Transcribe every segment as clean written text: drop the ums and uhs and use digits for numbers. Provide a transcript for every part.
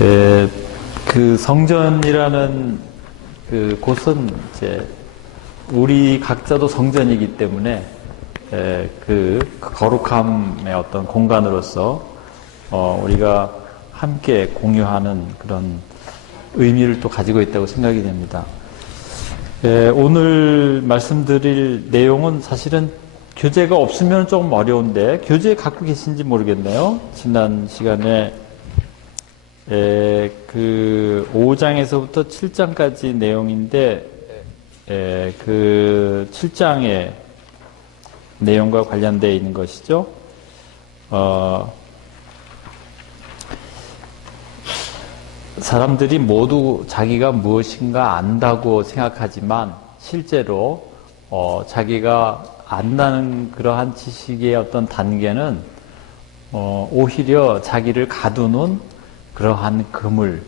예, 그 성전이라는 그 곳은 이제 우리 각자도 성전이기 때문에 그 거룩함의 어떤 공간으로서 우리가 함께 공유하는 그런 의미를 또 가지고 있다고 생각이 됩니다. 오늘 말씀드릴 내용은 사실은 교재가 없으면 조금 어려운데 교재 갖고 계신지 모르겠네요. 지난 시간에 그 5장에서부터 7장까지 내용인데 그 7장의 내용과 관련되어 있는 것이죠. 사람들이 모두 자기가 무엇인가 안다고 생각하지만 실제로 자기가 안다는 그러한 지식의 어떤 단계는 오히려 자기를 가두는 그러한 그물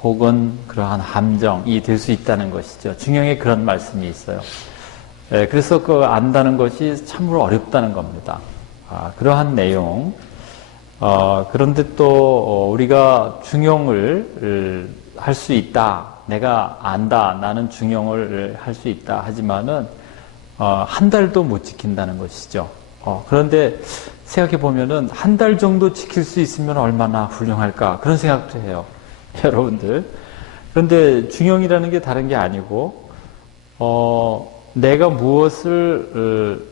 혹은 그러한 함정이 될 수 있다는 것이죠. 중형에 그런 말씀이 있어요. 그래서 그 안다는 것이 참으로 어렵다는 겁니다. 그러한 내용. 그런데 또 우리가 중용을 할 수 있다. 내가 안다. 나는 중용을 할 수 있다. 하지만은 한 달도 못 지킨다는 것이죠. 그런데 생각해 보면은 한 달 정도 지킬 수 있으면 얼마나 훌륭할까 그런 생각도 해요. 여러분들. 그런데 중용이라는 게 다른 게 아니고 내가 무엇을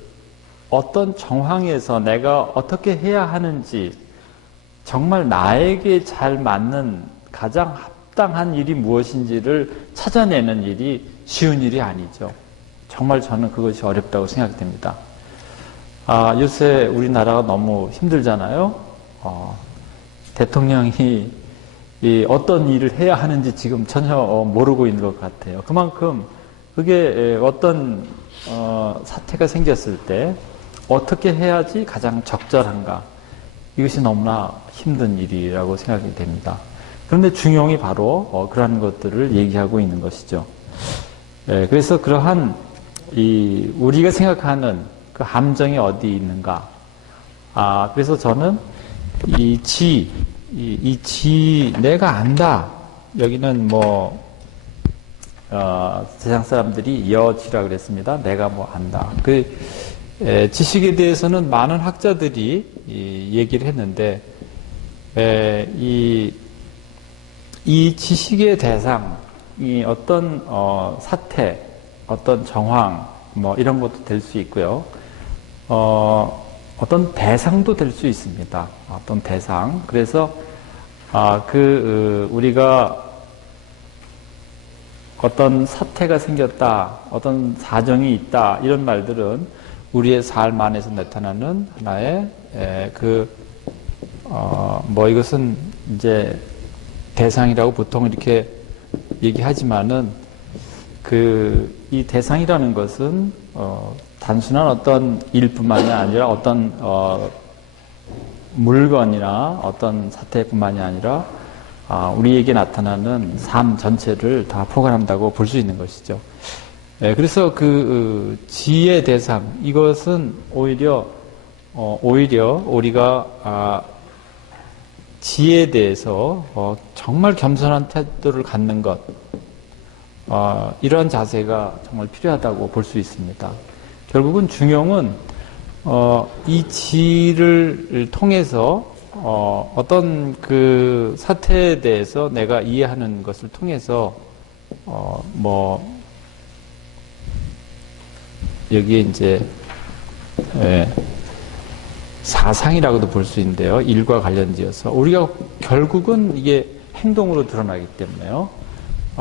어떤 정황에서 내가 어떻게 해야 하는지 정말 나에게 잘 맞는 가장 합당한 일이 무엇인지를 찾아내는 일이 쉬운 일이 아니죠. 정말 저는 그것이 어렵다고 생각됩니다. 요새 우리나라가 너무 힘들잖아요. 대통령이 어떤 일을 해야 하는지 지금 전혀 모르고 있는 것 같아요. 그만큼 그게 어떤 사태가 생겼을 때 어떻게 해야지 가장 적절한가 이것이 너무나 힘든 일이라고 생각이 됩니다. 그런데 중용이 바로 그러한 것들을 얘기하고 있는 것이죠. 그래서 그러한 우리가 생각하는 그 함정이 어디 있는가? 그래서 저는 내가 안다. 여기는 세상 사람들이 여지라 그랬습니다. 내가 안다. 지식에 대해서는 많은 학자들이 얘기를 했는데, 이 지식의 대상이 어떤 사태, 어떤 정황, 이런 것도 될 수 있고요. 어떤 대상도 될 수 있습니다. 어떤 대상. 그래서, 우리가 어떤 사태가 생겼다, 어떤 사정이 있다, 이런 말들은 우리의 삶 안에서 나타나는 하나의, 이것은 이제 대상이라고 보통 이렇게 얘기하지만은, 이 대상이라는 것은, 단순한 어떤 일뿐만이 아니라 어떤 물건이나 어떤 사태뿐만이 아니라 우리에게 나타나는 삶 전체를 다 포괄한다고 볼 수 있는 것이죠. 그래서 지의 대상 이것은 오히려 우리가 지에 대해서 정말 겸손한 태도를 갖는 것 이러한 자세가 정말 필요하다고 볼 수 있습니다. 결국은 중용은 이 지를 통해서 어떤 그 사태에 대해서 내가 이해하는 것을 통해서 여기에 이제 사상이라고도 볼 수 있는데요. 일과 관련지어서 우리가 결국은 이게 행동으로 드러나기 때문에요.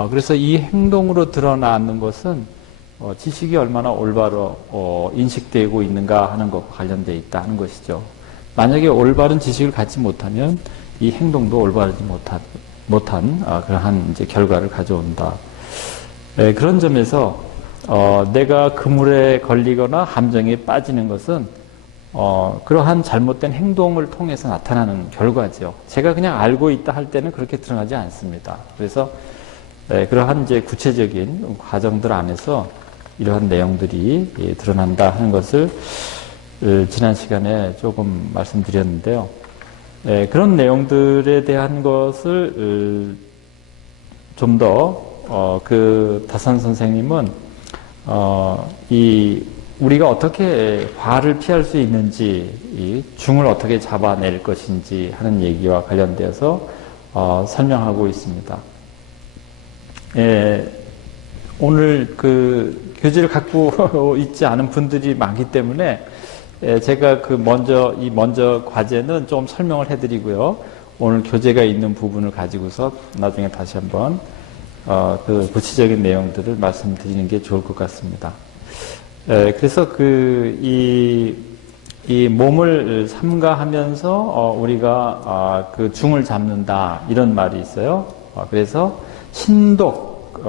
그래서 이 행동으로 드러나는 것은 지식이 얼마나 올바로 인식되고 있는가 하는 것과 관련되어 있다 하는 것이죠. 만약에 올바른 지식을 갖지 못하면 이 행동도 올바르지 못한 그러한 이제 결과를 가져온다. 그런 점에서 내가 그물에 걸리거나 함정에 빠지는 것은 그러한 잘못된 행동을 통해서 나타나는 결과죠. 제가 그냥 알고 있다 할 때는 그렇게 드러나지 않습니다. 그래서 그러한 이제 구체적인 과정들 안에서 이러한 내용들이 드러난다 하는 것을 지난 시간에 조금 말씀드렸는데요. 그런 내용들에 대한 것을 좀 더 그 다산 선생님은 우리가 어떻게 화를 피할 수 있는지, 이 중을 어떻게 잡아낼 것인지 하는 얘기와 관련되어서 설명하고 있습니다. 오늘 그 교재를 갖고 있지 않은 분들이 많기 때문에 제가 먼저 과제는 좀 설명을 해드리고요. 오늘 교재가 있는 부분을 가지고서 나중에 다시 한번 그 구체적인 내용들을 말씀드리는 게 좋을 것 같습니다. 그래서 이 몸을 삼가하면서 우리가 그 중을 잡는다 이런 말이 있어요. 그래서 신독하고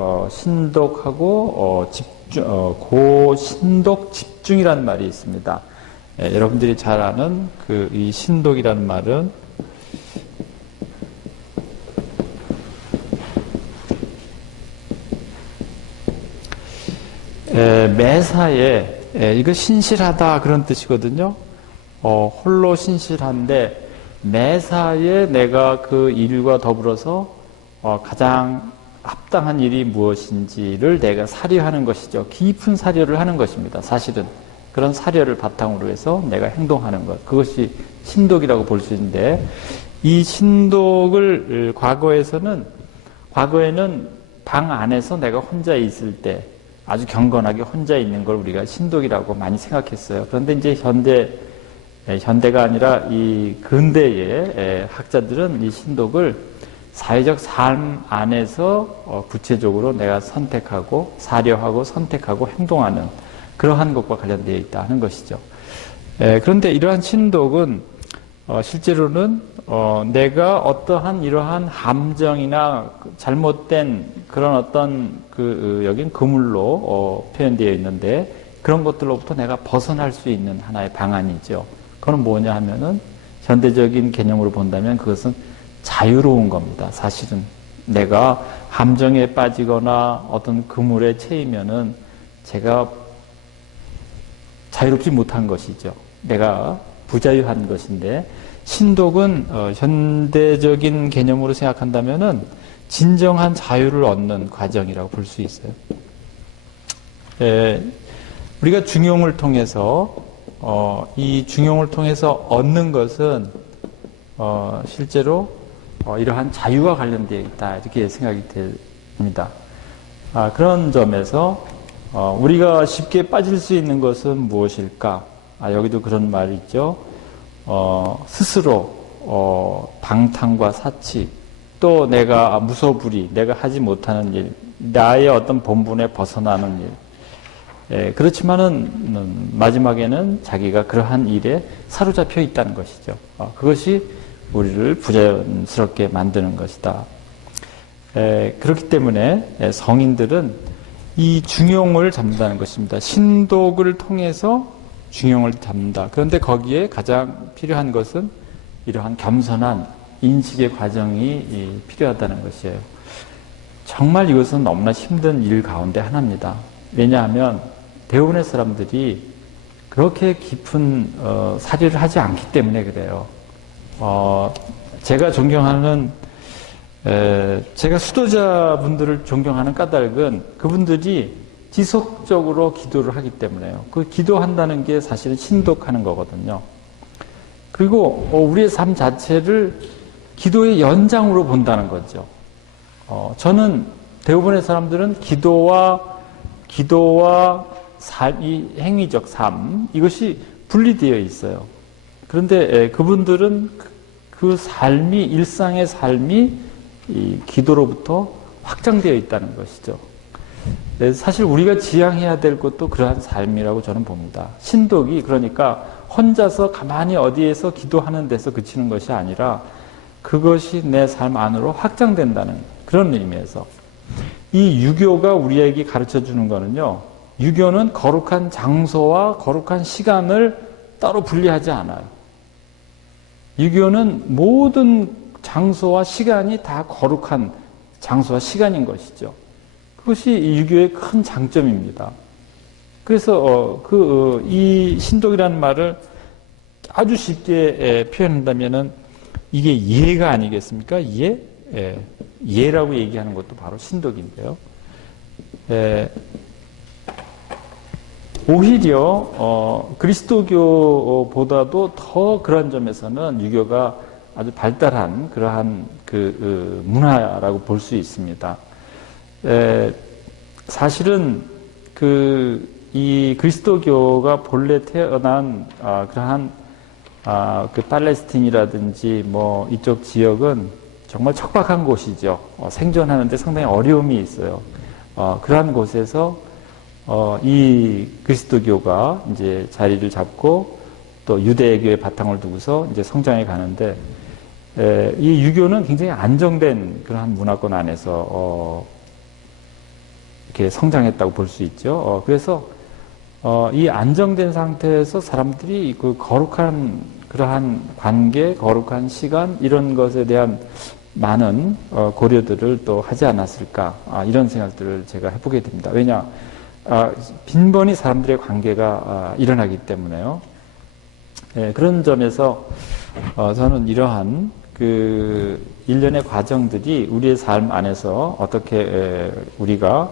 고신독 집중이라는 말이 있습니다. 여러분들이 잘 아는 이 신독이라는 말은 매사에 이거 신실하다 그런 뜻이거든요. 홀로 신실한데 매사에 내가 그 일과 더불어서 가장 합당한 일이 무엇인지를 내가 사려하는 것이죠. 깊은 사려를 하는 것입니다. 사실은 그런 사려를 바탕으로 해서 내가 행동하는 것, 그것이 신독이라고 볼 수 있는데, 이 신독을 과거에는 방 안에서 내가 혼자 있을 때 아주 경건하게 혼자 있는 걸 우리가 신독이라고 많이 생각했어요. 그런데 이제 현대가 아니라 이 근대의 학자들은 이 신독을 사회적 삶 안에서 구체적으로 내가 선택하고 사려하고 선택하고 행동하는 그러한 것과 관련되어 있다 하는 것이죠. 그런데 이러한 신독은 실제로는 내가 어떠한 이러한 함정이나 잘못된 그런 어떤 여긴 그물로 표현되어 있는데 그런 것들로부터 내가 벗어날 수 있는 하나의 방안이죠. 그건 뭐냐 하면은 현대적인 개념으로 본다면 그것은 자유로운 겁니다. 사실은 내가 함정에 빠지거나 어떤 그물에 채이면은 제가 자유롭지 못한 것이죠. 내가 부자유한 것인데, 신독은 현대적인 개념으로 생각한다면은 진정한 자유를 얻는 과정이라고 볼 수 있어요. 우리가 중용을 통해서 이 중용을 통해서 얻는 것은 실제로 이러한 자유와 관련되어 있다 이렇게 생각이 됩니다. 그런 점에서 우리가 쉽게 빠질 수 있는 것은 무엇일까? 여기도 그런 말이 있죠. 스스로 방탕과 사치, 또 내가 무소불위, 내가 하지 못하는 일, 나의 어떤 본분에 벗어나는 일. 그렇지만은 마지막에는 자기가 그러한 일에 사로잡혀 있다는 것이죠. 그것이 우리를 부자연스럽게 만드는 것이다. 그렇기 때문에 성인들은 이 중용을 잡는다는 것입니다. 신독을 통해서 중용을 잡는다. 그런데 거기에 가장 필요한 것은 이러한 겸손한 인식의 과정이 필요하다는 것이에요. 정말 이것은 너무나 힘든 일 가운데 하나입니다. 왜냐하면 대부분의 사람들이 그렇게 깊은 사려를 하지 않기 때문에 그래요. 제가 존경하는 제가 수도자분들을 존경하는 까닭은 그분들이 지속적으로 기도를 하기 때문에요. 그 기도한다는 게 사실은 신독하는 거거든요. 그리고 우리의 삶 자체를 기도의 연장으로 본다는 거죠. 저는 대부분의 사람들은 기도와 이 행위적 삶, 이것이 분리되어 있어요. 그런데 그분들은 그 삶이, 일상의 삶이 이 기도로부터 확장되어 있다는 것이죠. 사실 우리가 지향해야 될 것도 그러한 삶이라고 저는 봅니다. 신독이 그러니까 혼자서 가만히 어디에서 기도하는 데서 그치는 것이 아니라 그것이 내 삶 안으로 확장된다는 그런 의미에서 이 유교가 우리에게 가르쳐 주는 거는요, 유교는 거룩한 장소와 거룩한 시간을 따로 분리하지 않아요. 유교는 모든 장소와 시간이 다 거룩한 장소와 시간인 것이죠. 그것이 이 유교의 큰 장점입니다. 그래서 이 신독이라는 말을 아주 쉽게 표현한다면은 이게 이해가 아니겠습니까? 이해? 예, 이해라고 얘기하는 것도 바로 신독인데요. 예, 오히려 그리스도교보다도 더 그런 점에서는 유교가 아주 발달한 그러한 문화라고 볼 수 있습니다. 사실은 이 그리스도교가 본래 태어난 그러한 팔레스틴이라든지 뭐 이쪽 지역은 정말 척박한 곳이죠. 생존하는데 상당히 어려움이 있어요. 그러한 곳에서 이 그리스도교가 이제 자리를 잡고 또 유대교의 바탕을 두고서 이제 성장해 가는데, 이 유교는 굉장히 안정된 그러한 문화권 안에서 이렇게 성장했다고 볼 수 있죠. 그래서 이 안정된 상태에서 사람들이 그 거룩한 그러한 관계, 거룩한 시간 이런 것에 대한 많은 고려들을 또 하지 않았을까, 이런 생각들을 제가 해보게 됩니다. 왜냐? 빈번히 사람들의 관계가 일어나기 때문에요. 그런 점에서 저는 이러한 일련의 과정들이 우리의 삶 안에서 어떻게 우리가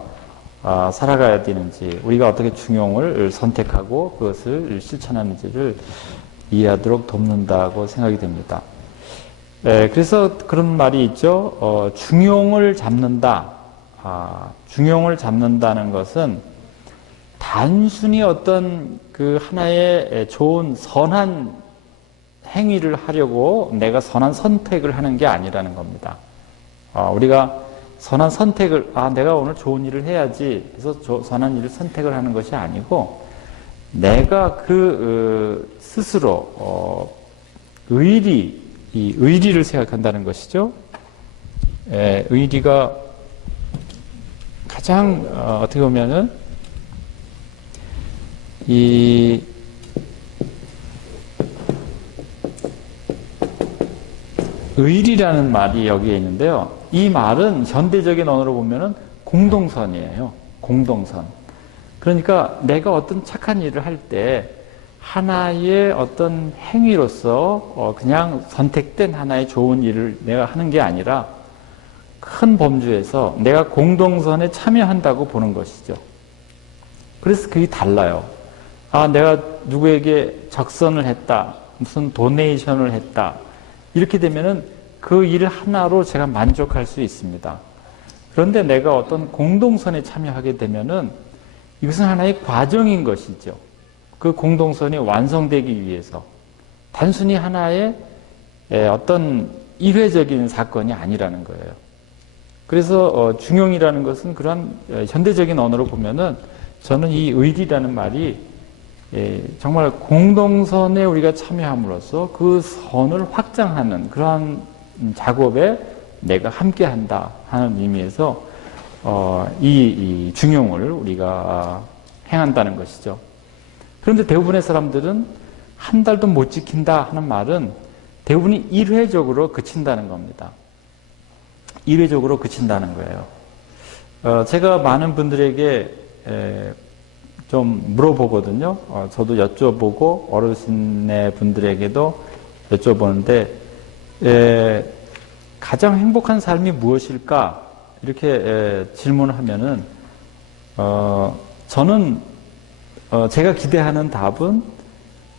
살아가야 되는지, 우리가 어떻게 중용을 선택하고 그것을 실천하는지를 이해하도록 돕는다고 생각이 됩니다. 그래서 그런 말이 있죠. 중용을 잡는다. 중용을 잡는다는 것은 단순히 어떤 하나의 좋은 선한 행위를 하려고 내가 선한 선택을 하는 게 아니라는 겁니다. 우리가 선한 선택을, 내가 오늘 좋은 일을 해야지 해서 선한 일을 선택을 하는 것이 아니고, 내가 스스로 의리를 생각한다는 것이죠. 의리가 가장 어떻게 보면은 의리라는 말이 여기에 있는데요. 이 말은 현대적인 언어로 보면은 공동선이에요. 공동선. 그러니까 내가 어떤 착한 일을 할 때 하나의 어떤 행위로서 그냥 선택된 하나의 좋은 일을 내가 하는 게 아니라 큰 범주에서 내가 공동선에 참여한다고 보는 것이죠. 그래서 그게 달라요. 내가 누구에게 적선을 했다, 무슨 도네이션을 했다, 이렇게 되면은 그 일 하나로 제가 만족할 수 있습니다. 그런데 내가 어떤 공동선에 참여하게 되면은 이것은 하나의 과정인 것이죠. 그 공동선이 완성되기 위해서 단순히 하나의 어떤 일회적인 사건이 아니라는 거예요. 그래서 중용이라는 것은 그런 현대적인 언어로 보면은 저는 이 의리라는 말이 정말 공동선에 우리가 참여함으로써 그 선을 확장하는 그러한 작업에 내가 함께한다 하는 의미에서 이 중용을 우리가 행한다는 것이죠. 그런데 대부분의 사람들은 한 달도 못 지킨다 하는 말은 대부분이 일회적으로 그친다는 겁니다. 일회적으로 그친다는 거예요. 제가 많은 분들에게 좀 물어보거든요. 저도 여쭤보고 어르신네 분들에게도 여쭤보는데, 가장 행복한 삶이 무엇일까? 이렇게 질문을 하면은 저는 제가 기대하는 답은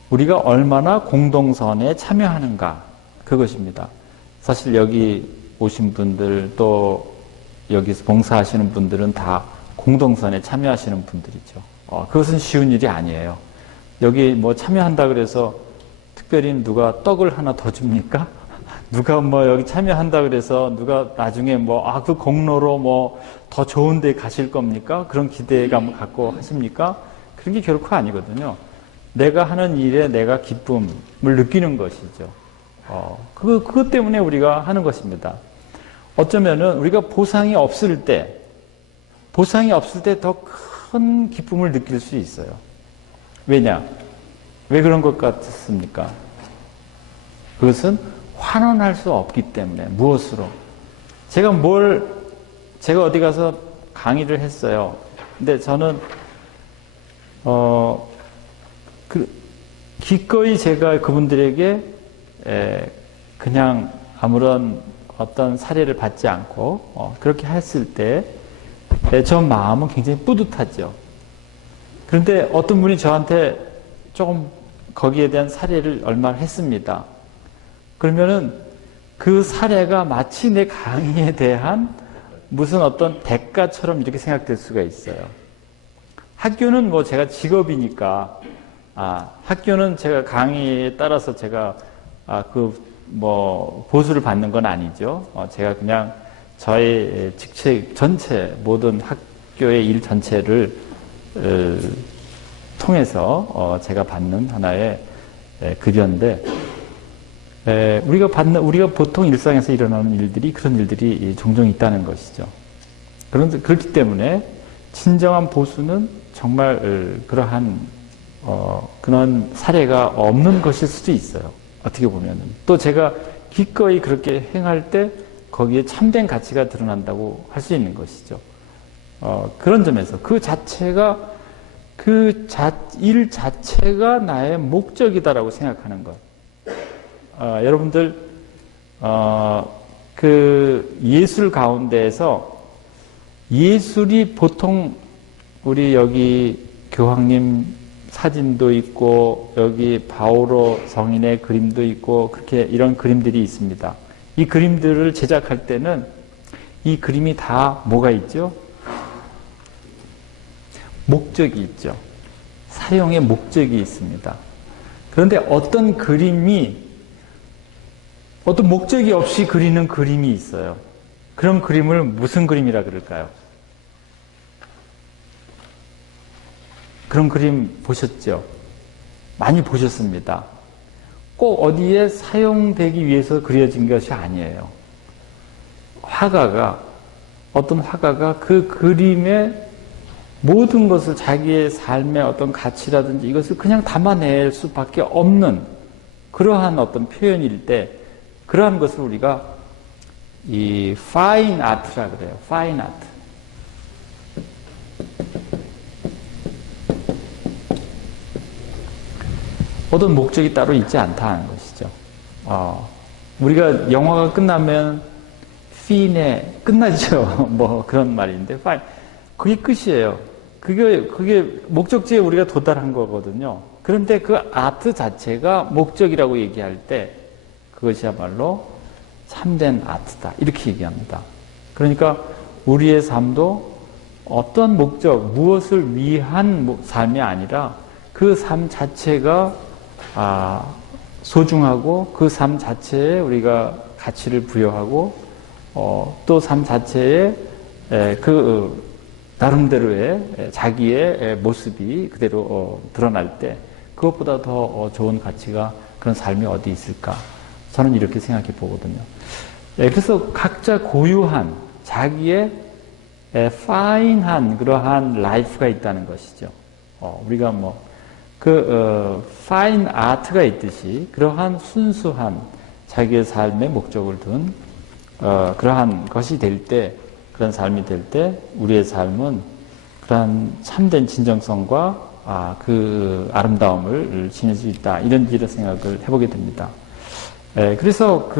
우리가 얼마나 공동선에 참여하는가, 그것입니다. 사실 여기 오신 분들 또 여기서 봉사하시는 분들은 다 공동선에 참여하시는 분들이죠. 그것은 쉬운 일이 아니에요. 여기 뭐 참여한다 그래서 특별히 누가 떡을 하나 더 줍니까? 누가 뭐 여기 참여한다 그래서 누가 나중에 그 공로로 뭐 더 좋은 데 가실 겁니까? 그런 기대감을 갖고 하십니까? 그런 게 결코 아니거든요. 내가 하는 일에 내가 기쁨을 느끼는 것이죠. 그것 때문에 우리가 하는 것입니다. 어쩌면은 우리가 보상이 없을 때 더 큰 기쁨을 느낄 수 있어요. 왜냐? 왜 그런 것 같습니까? 그것은 환원할 수 없기 때문에. 무엇으로? 제가 어디 가서 강의를 했어요. 근데 저는 기꺼이 제가 그분들에게 그냥 아무런 어떤 사례를 받지 않고 그렇게 했을 때 저 마음은 굉장히 뿌듯하죠. 그런데 어떤 분이 저한테 조금 거기에 대한 사례를 얼마나 했습니다. 그러면은 그 사례가 마치 내 강의에 대한 무슨 어떤 대가처럼 이렇게 생각될 수가 있어요. 학교는 뭐 제가 직업이니까, 학교는 제가 강의에 따라서 제가 보수를 받는 건 아니죠. 제가 그냥 저의 직책 전체, 모든 학교의 일 전체를 통해서 제가 받는 하나의 급여인데, 우리가 보통 일상에서 일어나는 일들이 그런 일들이 종종 있다는 것이죠. 그렇기 때문에 진정한 보수는 정말 그러한 그런 사례가 없는 것일 수도 있어요. 어떻게 보면은. 또 제가 기꺼이 그렇게 행할 때 거기에 참된 가치가 드러난다고 할 수 있는 것이죠. 그런 점에서 일 자체가 나의 목적이다라고 생각하는 것. 여러분들, 그 예술 가운데에서 예술이 보통 우리 여기 교황님 사진도 있고 여기 바오로 성인의 그림도 있고 그렇게 이런 그림들이 있습니다. 이 그림들을 제작할 때는 이 그림이 다 뭐가 있죠? 목적이 있죠. 사용의 목적이 있습니다. 그런데 어떤 목적이 없이 그리는 그림이 있어요. 그런 그림을 무슨 그림이라 그럴까요? 그런 그림 보셨죠? 많이 보셨습니다. 꼭 어디에 사용되기 위해서 그려진 것이 아니에요. 어떤 화가가 그 그림의 모든 것을 자기의 삶의 어떤 가치라든지 이것을 그냥 담아낼 수밖에 없는 그러한 어떤 표현일 때 그러한 것을 우리가 이 파인 아트라 그래요. 파인 아트. 어떤 목적이 따로 있지 않다는 것이죠. 우리가 영화가 끝나면 피네 끝나죠. 뭐 그런 말인데 파인. 그게 끝이에요. 그게 목적지에 우리가 도달한 거거든요. 그런데 그 아트 자체가 목적이라고 얘기할 때 그것이야말로 참된 아트다. 이렇게 얘기합니다. 그러니까 우리의 삶도 어떤 목적, 무엇을 위한 삶이 아니라 그 삶 자체가 소중하고 그 삶 자체에 우리가 가치를 부여하고 또 삶 자체에 그 나름대로의 자기의 모습이 그대로 드러날 때 그것보다 더 좋은 가치가 그런 삶이 어디 있을까? 저는 이렇게 생각해 보거든요. 그래서 각자 고유한 자기의 파인한 그러한 라이프가 있다는 것이죠. 우리가 파인 아트가 있듯이 그러한 순수한 자기의 삶의 목적을 둔 그러한 것이 될 때, 그런 삶이 될 때 우리의 삶은 그러한 참된 진정성과 그 아름다움을 지닐 수 있다. 이런 생각을 해보게 됩니다. 그래서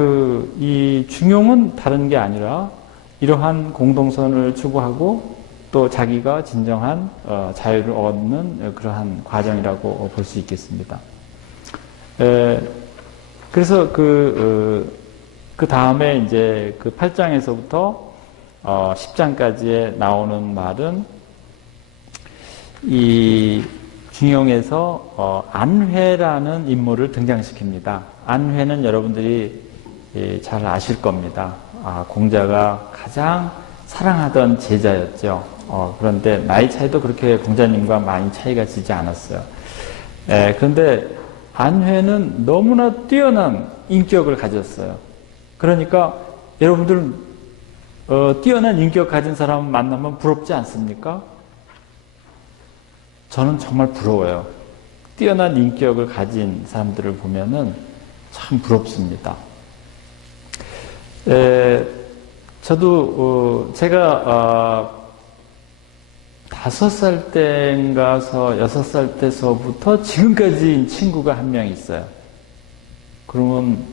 이 중용은 다른 게 아니라 이러한 공동선을 추구하고 또 자기가 진정한 자유를 얻는 그러한 과정이라고 볼 수 있겠습니다. 그래서 그 다음에 이제 그 8장에서부터 10장까지에 나오는 말은 이 중용에서 안회라는 인물을 등장시킵니다. 안회는 여러분들이 잘 아실 겁니다. 공자가 가장 사랑하던 제자였죠. 그런데 나이 차이도 그렇게 공자님과 많이 차이가 지지 않았어요. 그런데 안회는 너무나 뛰어난 인격을 가졌어요. 그러니까 여러분들 뛰어난 인격 가진 사람 만나면 부럽지 않습니까? 저는 정말 부러워요. 뛰어난 인격을 가진 사람들을 보면은 참 부럽습니다. 저도 제가 5살 때인가서 6살 때서부터 지금까지 친구가 한 명 있어요. 그러면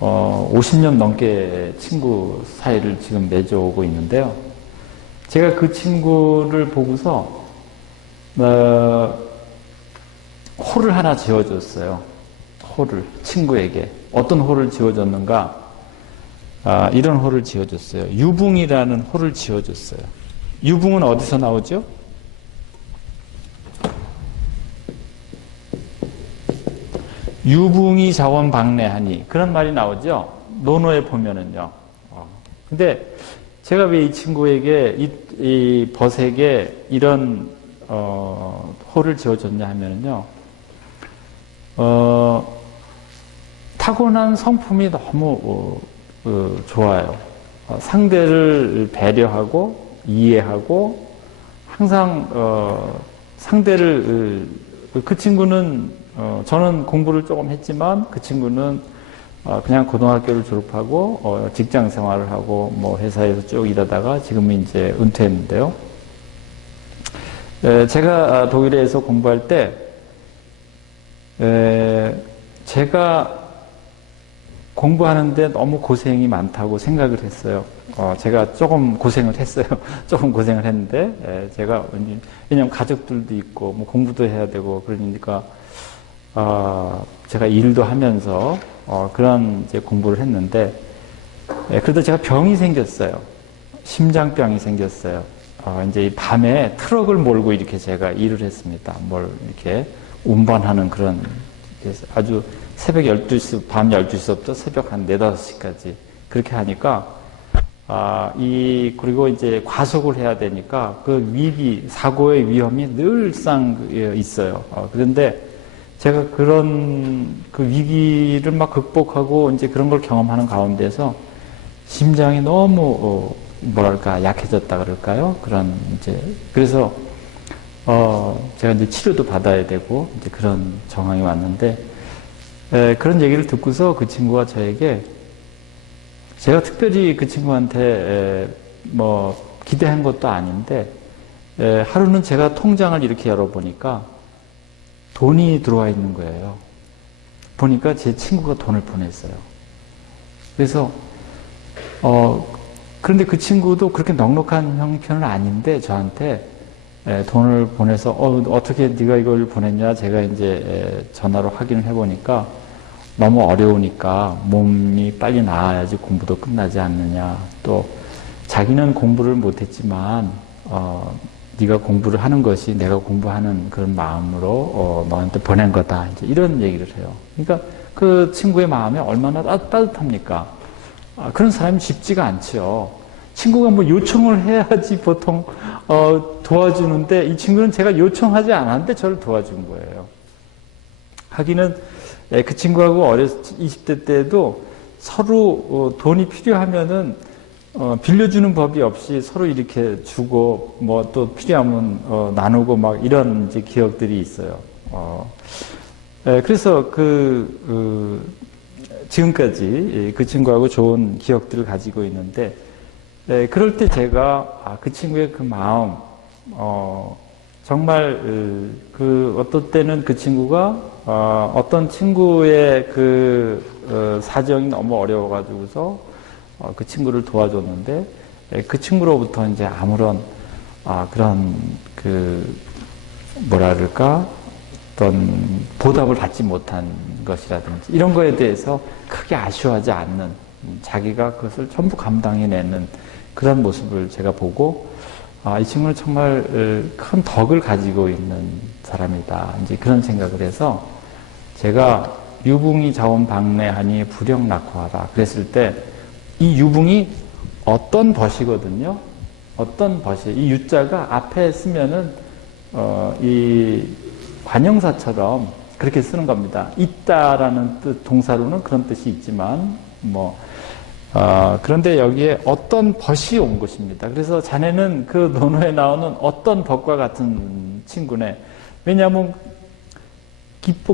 50년 넘게 친구 사이를 지금 맺어오고 있는데요. 제가 그 친구를 보고서 호를 하나 지어줬어요. 호를 친구에게 어떤 호를 지어줬는가? 이런 호를 지어줬어요. 유붕이라는 호를 지어줬어요. 유붕은 어디서 나오죠? 유붕이 자원방래하니 그런 말이 나오죠. 논어에 보면은요. 근데 제가 왜 이 친구에게 이 벗에게 이런 호를 지어줬냐 하면은요. 타고난 성품이 너무 좋아요. 상대를 배려하고 이해하고 항상 상대를 그 친구는 저는 공부를 조금 했지만 그 친구는 그냥 고등학교를 졸업하고 직장 생활을 하고 뭐 회사에서 쭉 일하다가 지금은 이제 은퇴했는데요. 제가 독일에서 공부할 때 제가 공부하는데 너무 고생이 많다고 생각을 했어요. 제가 조금 고생을 했어요. 조금 고생을 했는데 제가 왜냐면 가족들도 있고 뭐 공부도 해야 되고 그러니까 제가 일도 하면서 그런 이제 공부를 했는데 그래도 제가 병이 생겼어요. 심장병이 생겼어요. 이제 밤에 트럭을 몰고 이렇게 제가 일을 했습니다. 뭘 이렇게 운반하는 그런 아주 새벽 12시, 밤 12시부터 새벽 한 4, 5시까지 그렇게 하니까 그리고 이제 과속을 해야 되니까 그 사고의 위험이 늘상 있어요. 그런데 제가 그런 그 위기를 막 극복하고 이제 그런 걸 경험하는 가운데서 심장이 너무 뭐랄까 약해졌다 그럴까요? 그래서 제가 이제 치료도 받아야 되고 이제 그런 정황이 왔는데 그런 얘기를 듣고서 그 친구가 저에게 제가 특별히 그 친구한테 뭐 기대한 것도 아닌데 하루는 제가 통장을 이렇게 열어보니까 돈이 들어와 있는 거예요. 보니까 제 친구가 돈을 보냈어요. 그래서 그런데 그 친구도 그렇게 넉넉한 형편은 아닌데 저한테 돈을 보내서 어떻게 네가 이걸 보냈냐 제가 이제 전화로 확인을 해보니까 너무 어려우니까 몸이 빨리 나아야지 공부도 끝나지 않느냐. 또 자기는 공부를 못했지만 네가 공부를 하는 것이 내가 공부하는 그런 마음으로 너한테 보낸 거다. 이제 이런 얘기를 해요. 그러니까 그 친구의 마음이 얼마나 따뜻합니까? 그런 사람이 쉽지가 않죠. 친구가 뭐 요청을 해야지 보통 도와주는데 이 친구는 제가 요청하지 않았는데 저를 도와준 거예요. 하기는 그 친구하고 20대 때도 서로 돈이 필요하면은 빌려주는 법이 없이 서로 이렇게 주고 뭐 또 필요하면 나누고 막 이런 이제 기억들이 있어요. 그래서 지금까지 그 친구하고 좋은 기억들을 가지고 있는데 그럴 때 제가 그 친구의 그 마음 정말 어떤 때는 그 친구가 어떤 친구의 사정이 너무 어려워가지고서 그 친구를 도와줬는데 그 친구로부터 이제 아무런 그런 뭐라 그럴까 어떤 보답을 받지 못한 것이라든지 이런 거에 대해서 크게 아쉬워하지 않는 자기가 그것을 전부 감당해내는 그런 모습을 제가 보고 이 친구는 정말 큰 덕을 가지고 있는 사람이다. 이제 그런 생각을 해서 제가 유붕이 자원방래하니 불영낙화하다 그랬을 때 이 유붕이 어떤 벗이거든요. 어떤 벗이 이 유자가 앞에 쓰면은 이 관형사처럼 그렇게 쓰는 겁니다. 있다라는 뜻 동사로는 그런 뜻이 있지만 그런데 여기에 어떤 벗이 온 것입니다. 그래서 자네는 그 논어에 나오는 어떤 벗과 같은 친구네. 왜냐하면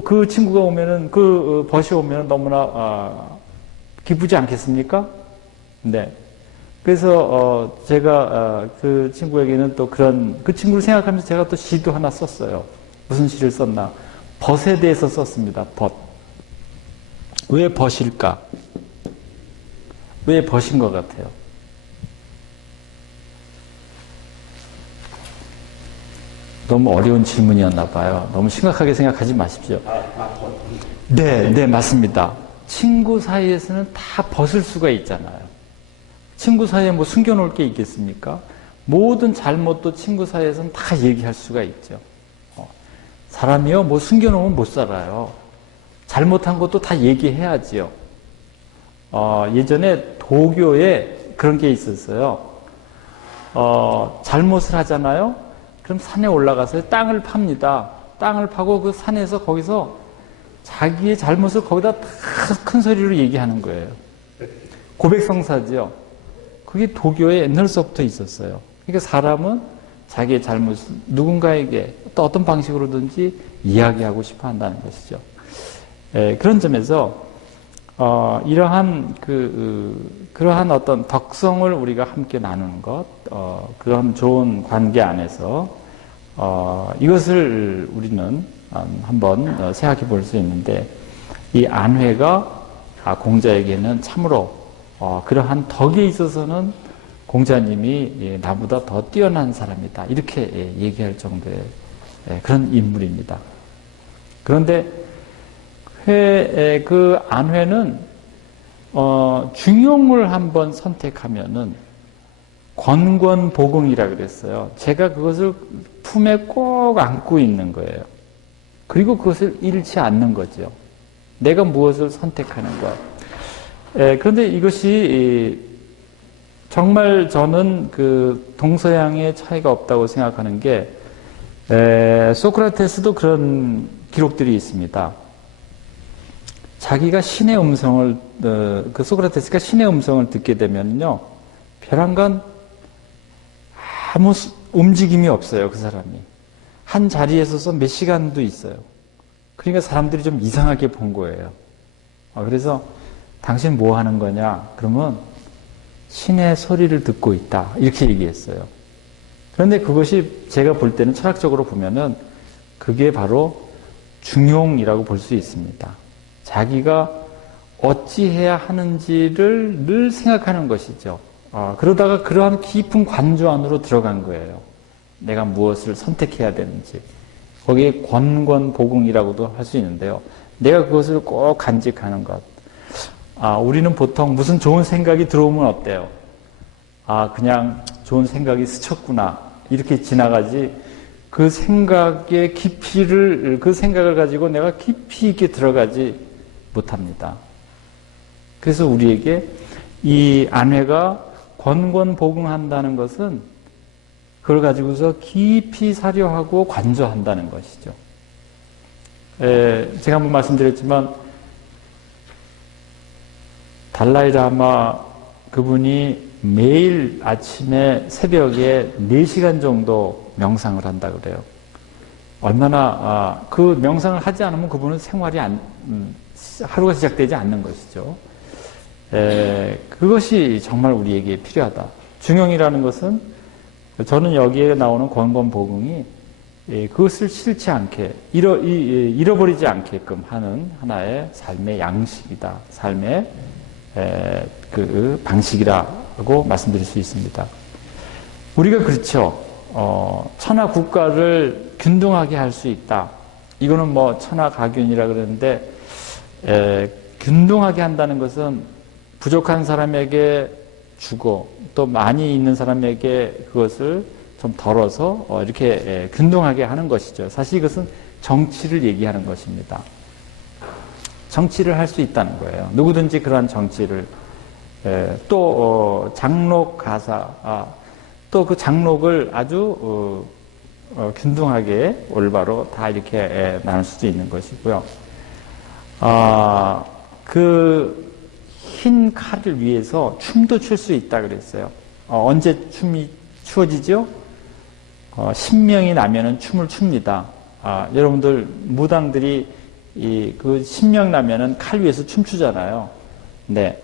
그 친구가 오면은 그 벗이 오면은 너무나 기쁘지 않겠습니까? 네. 그래서 제가 그 친구에게는 또 그 친구를 생각하면서 제가 또 시도 하나 썼어요. 무슨 시를 썼나? 벗에 대해서 썼습니다. 벗. 왜 벗일까? 왜 버신 것 같아요? 너무 어려운 질문이었나 봐요. 너무 심각하게 생각하지 마십시오. 네, 맞습니다. 친구 사이에서는 다 벗을 수가 있잖아요. 친구 사이에 뭐 숨겨놓을 게 있겠습니까? 모든 잘못도 친구 사이에서는 다 얘기할 수가 있죠. 사람이요, 뭐 숨겨놓으면 못 살아요. 잘못한 것도 다 얘기해야지요. 예전에 도교에 그런 게 있었어요. 잘못을 하잖아요. 그럼 산에 올라가서 땅을 팝니다. 땅을 파고 그 산에서 거기서 자기의 잘못을 거기다 다 큰 소리로 얘기하는 거예요. 고백성사지요. 그게 도교에 옛날서부터 있었어요. 그러니까 사람은 자기의 잘못을 누군가에게 또 어떤 방식으로든지 이야기하고 싶어 한다는 것이죠. 그런 점에서 이러한 그러한 어떤 덕성을 우리가 함께 나누는 것, 그런 좋은 관계 안에서 이것을 우리는 한번 생각해 볼 수 있는데, 이 안회가 공자에게는 참으로 그러한 덕에 있어서는 공자님이 나보다 더 뛰어난 사람이다, 이렇게 얘기할 정도의 그런 인물입니다. 그런데 그 안회는 중용을 한번 선택하면은 권권보긍이라 그랬어요. 제가 그것을 품에 꼭 안고 있는 거예요. 그리고 그것을 잃지 않는 거죠. 내가 무엇을 선택하는 것. 그런데 이것이 정말 저는 그 동서양의 차이가 없다고 생각하는 게, 소크라테스도 그런 기록들이 있습니다. 자기가 신의 음성을, 그 소크라테스가 신의 음성을 듣게 되면요, 벼랑간 아무 움직임이 없어요, 그 사람이. 한 자리에 서서 몇 시간도 있어요. 그러니까 사람들이 좀 이상하게 본 거예요. 그래서 당신 뭐 하는 거냐? 그러면 신의 소리를 듣고 있다, 이렇게 얘기했어요. 그런데 그것이 제가 볼 때는 철학적으로 보면은 그게 바로 중용이라고 볼 수 있습니다. 자기가 어찌해야 하는지를 늘 생각하는 것이죠. 그러다가 그러한 깊은 관조 안으로 들어간 거예요. 내가 무엇을 선택해야 되는지. 거기에 권권보긍이라고도 할 수 있는데요. 내가 그것을 꼭 간직하는 것. 우리는 보통 무슨 좋은 생각이 들어오면 어때요? 그냥 좋은 생각이 스쳤구나, 이렇게 지나가지, 그 생각의 깊이를, 그 생각을 가지고 내가 깊이 있게 들어가지 못합니다. 그래서 우리에게 이 안회가 권권보긍한다는 것은 그걸 가지고서 깊이 사료하고 관조한다는 것이죠. 제가 한번 말씀드렸지만, 달라이라마 그분이 매일 아침에 새벽에 4시간 정도 명상을 한다 그래요. 얼마나, 그 명상을 하지 않으면 그분은 생활이 하루가 시작되지 않는 것이죠. 그것이 정말 우리에게 필요하다. 중용이라는 것은, 저는 여기에 나오는 권권보긍이 그것을 싫지 않게, 잃어버리지 않게끔 하는 하나의 삶의 양식이다. 삶의 그 방식이라고 말씀드릴 수 있습니다. 우리가 그렇죠. 천하 국가를 균등하게 할 수 있다. 이거는 뭐 천하가균이라 그러는데, 균등하게 한다는 것은 부족한 사람에게 주고 또 많이 있는 사람에게 그것을 좀 덜어서 이렇게 균등하게 하는 것이죠. 사실 이것은 정치를 얘기하는 것입니다. 정치를 할 수 있다는 거예요. 누구든지 그러한 정치를. 또 장록 가사, 또 그 장록을 아주 균등하게 올바로 다 이렇게 나눌 수도 있는 것이고요. 그 흰 칼을 위해서 춤도 출 수 있다 그랬어요. 언제 춤이 추어지죠? 신명이 나면은 춤을 춥니다. 여러분들 무당들이 그 신명 나면은 칼 위에서 춤추잖아요. 네.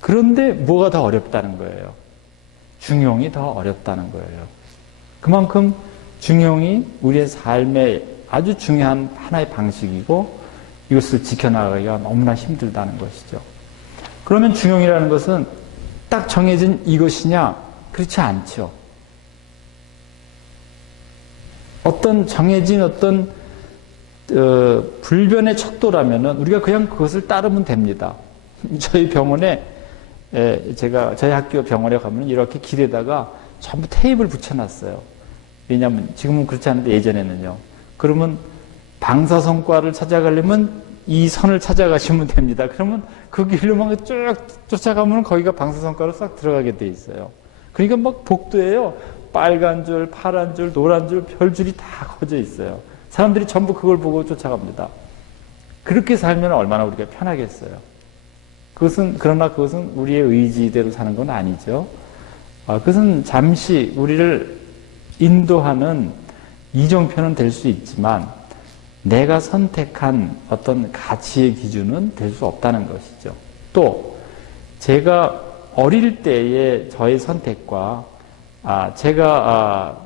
그런데 뭐가 더 어렵다는 거예요? 중용이 더 어렵다는 거예요. 그만큼 중용이 우리의 삶의 아주 중요한 하나의 방식이고, 이것을 지켜나가기가 너무나 힘들다는 것이죠. 그러면 중용이라는 것은 딱 정해진 이것이냐? 그렇지 않죠. 어떤 정해진 어떤 불변의 척도라면은 우리가 그냥 그것을 따르면 됩니다. 저희 병원에 저희 학교 병원에 가면 이렇게 길에다가 전부 테이프를 붙여놨어요. 왜냐하면 지금은 그렇지 않은데 예전에는요. 그러면 방사선과를 찾아가려면 이 선을 찾아가시면 됩니다. 그러면 그 길로만 쭉 쫓아가면 거기가 방사선과로 싹 들어가게 돼 있어요. 그러니까 막 복도에요. 빨간 줄, 파란 줄, 노란 줄, 별줄이 다 커져 있어요. 사람들이 전부 그걸 보고 쫓아갑니다. 그렇게 살면 얼마나 우리가 편하겠어요. 그러나 그것은 우리의 의지대로 사는 건 아니죠. 그것은 잠시 우리를 인도하는 이정표는 될 수 있지만 내가 선택한 어떤 가치의 기준은 될 수 없다는 것이죠. 또 제가 어릴 때의 저의 선택과 제가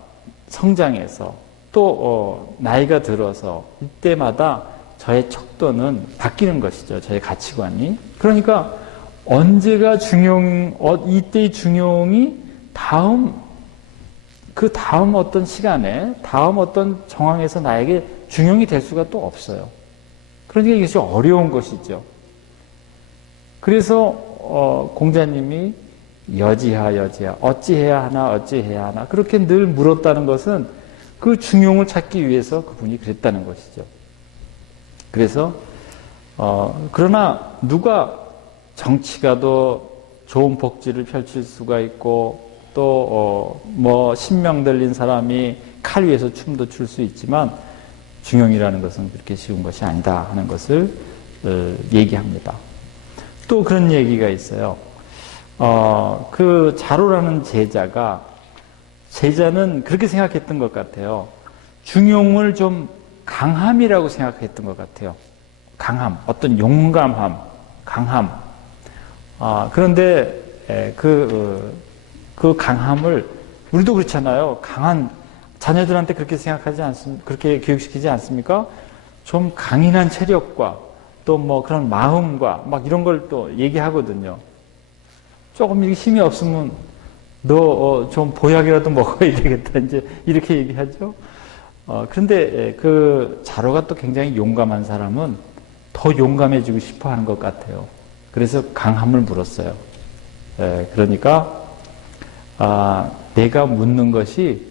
성장해서 또 나이가 들어서 이때마다 저의 척도는 바뀌는 것이죠. 저의 가치관이. 그러니까 언제가 이때의 중용이 그 다음 어떤 시간에 다음 어떤 정황에서 나에게 중용이 될 수가 또 없어요. 그러니까 이것이 어려운 것이죠. 그래서 공자님이 여지하 어찌해야 하나 그렇게 늘 물었다는 것은 그 중용을 찾기 위해서 그분이 그랬다는 것이죠. 그래서 그러나 누가 정치가 더 좋은 복지를 펼칠 수가 있고 또 뭐 신명 들린 사람이 칼 위에서 춤도 출 수 있지만 중용이라는 것은 그렇게 쉬운 것이 아니다 하는 것을 얘기합니다. 또 그런 얘기가 있어요. 그 자로라는 제자는 그렇게 생각했던 것 같아요. 중용을 좀 강함이라고 생각했던 것 같아요. 강함, 어떤 용감함, 강함. 그런데 그 강함을 우리도 그렇잖아요. 강한 자녀들한테 그렇게 생각하지 않습니까? 그렇게 교육시키지 않습니까? 좀 강인한 체력과 또 뭐 그런 마음과 막 이런 걸 또 얘기하거든요. 조금 힘이 없으면 너 좀 보약이라도 먹어야 되겠다. 이제 이렇게 얘기하죠. 그런데 그 자로가 또 굉장히 용감한 사람은 더 용감해지고 싶어 하는 것 같아요. 그래서 강함을 물었어요. 그러니까 내가 묻는 것이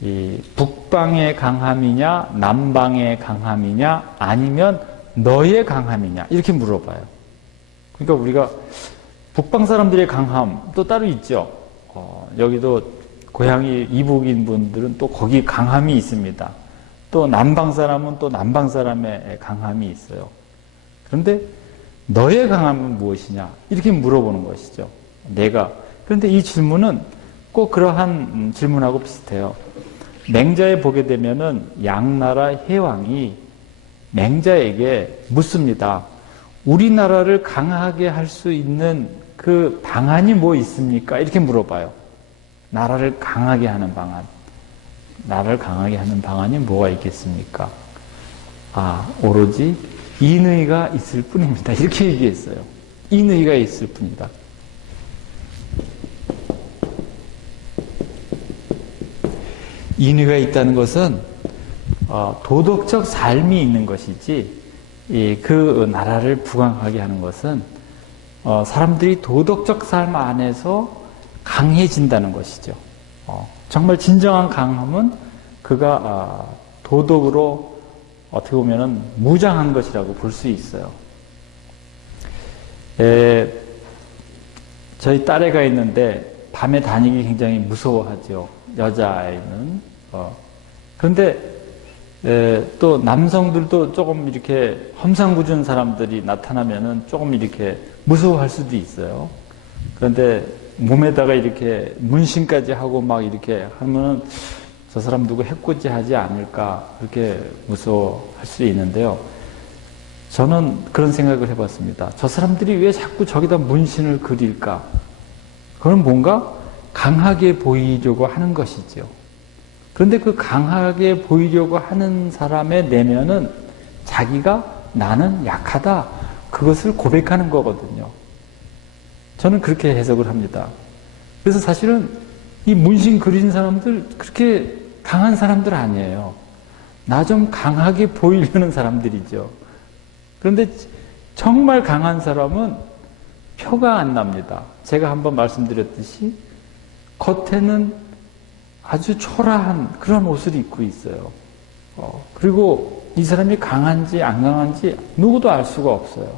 이 북방의 강함이냐 남방의 강함이냐 아니면 너의 강함이냐 이렇게 물어봐요. 그러니까 우리가 북방 사람들의 강함 또 따로 있죠. 여기도 고향이 이북인 분들은 또 거기 강함이 있습니다. 또 남방 사람은 또 남방 사람의 강함이 있어요. 그런데 너의 강함은 무엇이냐 이렇게 물어보는 것이죠. 그런데 이 질문은 꼭 그러한 질문하고 비슷해요. 맹자에 보게 되면은 양나라 해왕이 맹자에게 묻습니다. 우리나라를 강하게 할 수 있는 그 방안이 뭐 있습니까? 이렇게 물어봐요. 나라를 강하게 하는 방안. 나라를 강하게 하는 방안이 뭐가 있겠습니까? 오로지 인의가 있을 뿐입니다. 이렇게 얘기했어요. 인의가 있을 뿐이다. 인의가 있다는 것은 도덕적 삶이 있는 것이지 그 나라를 부강하게 하는 것은 사람들이 도덕적 삶 안에서 강해진다는 것이죠. 정말 진정한 강함은 그가 도덕으로 어떻게 보면은 무장한 것이라고 볼 수 있어요. 저희 딸애가 있는데 밤에 다니기 굉장히 무서워하죠. 여자아이는. 그런데 또 남성들도 조금 이렇게 험상궂은 사람들이 나타나면은 조금 이렇게 무서워할 수도 있어요. 그런데 몸에다가 이렇게 문신까지 하고 막 이렇게 하면은 저 사람 누구 해코지 하지 않을까 그렇게 무서워할 수 있는데요. 저는 그런 생각을 해봤습니다. 저 사람들이 왜 자꾸 저기다 문신을 그릴까? 그건 뭔가 강하게 보이려고 하는 것이죠. 그런데 그 강하게 보이려고 하는 사람의 내면은 자기가 나는 약하다. 그것을 고백하는 거거든요. 저는 그렇게 해석을 합니다. 그래서 사실은 이 문신 그린 사람들 그렇게 강한 사람들 아니에요. 나 좀 강하게 보이려는 사람들이죠. 그런데 정말 강한 사람은 표가 안 납니다. 제가 한번 말씀드렸듯이 겉에는 아주 초라한 그런 옷을 입고 있어요. 그리고 이 사람이 강한지 안 강한지 누구도 알 수가 없어요.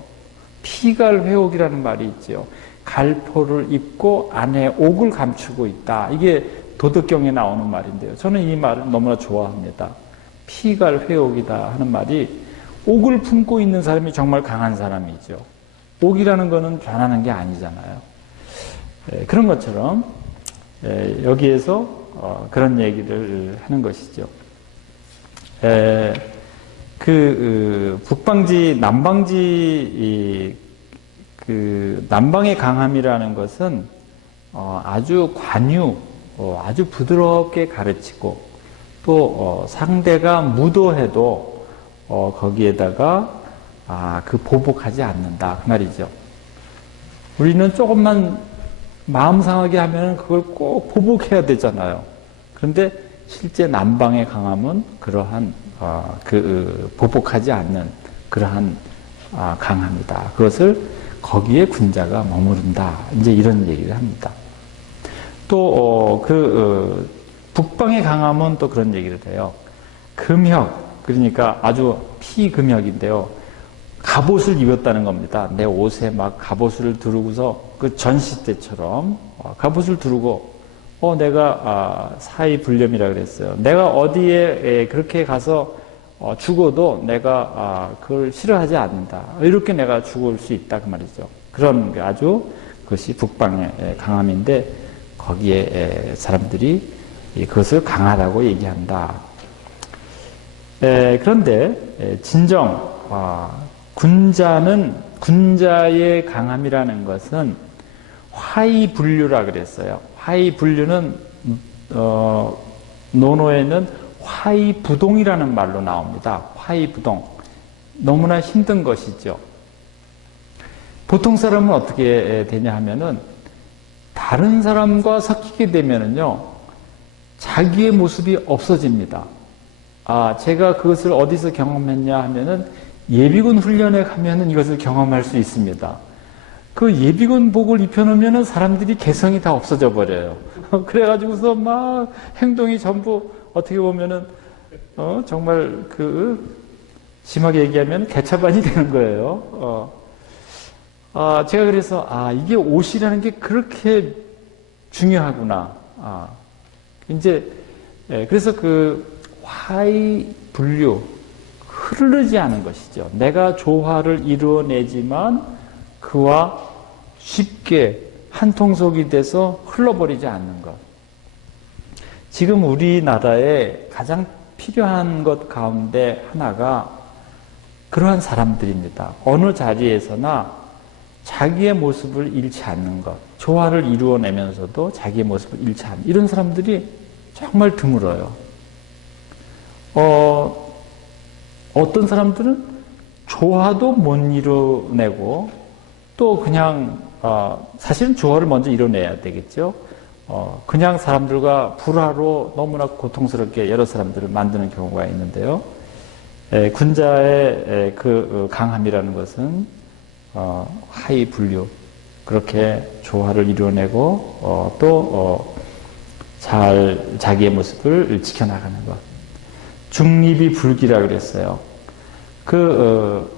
피갈회옥이라는 말이 있죠. 갈포를 입고 안에 옥을 감추고 있다. 이게 도덕경에 나오는 말인데요. 저는 이 말을 너무나 좋아합니다. 피갈회옥이다 하는 말이 옥을 품고 있는 사람이 정말 강한 사람이죠. 옥이라는 거는 변하는 게 아니잖아요. 그런 것처럼 여기에서 그런 얘기를 하는 것이죠. 북방지, 남방지, 남방의 강함이라는 것은 아주 관유, 아주 부드럽게 가르치고 또 상대가 무도해도 거기에다가 그 보복하지 않는다 그 말이죠. 우리는 조금만 마음 상하게 하면 그걸 꼭 보복해야 되잖아요. 그런데 실제 남방의 강함은 그러한 보복하지 않는 그러한 강함이다. 그것을 거기에 군자가 머무른다. 이제 이런 얘기를 합니다. 또 북방의 강함은 또 그런 얘기를 해요. 금혁, 그러니까 아주 피금혁인데요. 갑옷을 입었다는 겁니다. 내 옷에 막 갑옷을 두르고서 그 전시 때처럼 갑옷을 두르고 내가 사의불념이라 그랬어요. 내가 어디에 그렇게 가서 죽어도 내가 그걸 싫어하지 않는다. 이렇게 내가 죽을 수 있다 그 말이죠. 그런 게 아주 그것이 북방의 강함인데 거기에 사람들이 그것을 강하다고 얘기한다. 그런데 진정 군자의 강함이라는 것은 화의분류라 그랬어요. 화의분류는 논어에는 화의부동이라는 말로 나옵니다. 화의부동. 너무나 힘든 것이죠. 보통 사람은 어떻게 되냐 하면은 다른 사람과 섞이게 되면은요, 자기의 모습이 없어집니다. 제가 그것을 어디서 경험했냐 하면은 예비군 훈련에 가면은 이것을 경험할 수 있습니다. 그 예비군복을 입혀놓으면은 사람들이 개성이 다 없어져 버려요. 그래가지고서 막 행동이 전부 어떻게 보면은 정말 심하게 얘기하면 개차반이 되는 거예요. 제가 그래서 이게 옷이라는 게 그렇게 중요하구나. 이제 그래서 화의 분류 흐르지 않은 것이죠. 내가 조화를 이루어내지만 그와 쉽게 한통속이 돼서 흘러버리지 않는 것. 지금 우리나라에 가장 필요한 것 가운데 하나가 그러한 사람들입니다. 어느 자리에서나 자기의 모습을 잃지 않는 것, 조화를 이루어내면서도 자기의 모습을 잃지 않는 이런 사람들이 정말 드물어요. 어떤 사람들은 조화도 못 이뤄내고 또 그냥 사실은 조화를 먼저 이뤄내야 되겠죠. 그냥 사람들과 불화로 너무나 고통스럽게 여러 사람들을 만드는 경우가 있는데요. 군자의 강함이라는 것은 화의분류 그렇게 조화를 이루어내고 또 잘 자기의 모습을 지켜나가는 것. 중립이 불기라 그랬어요.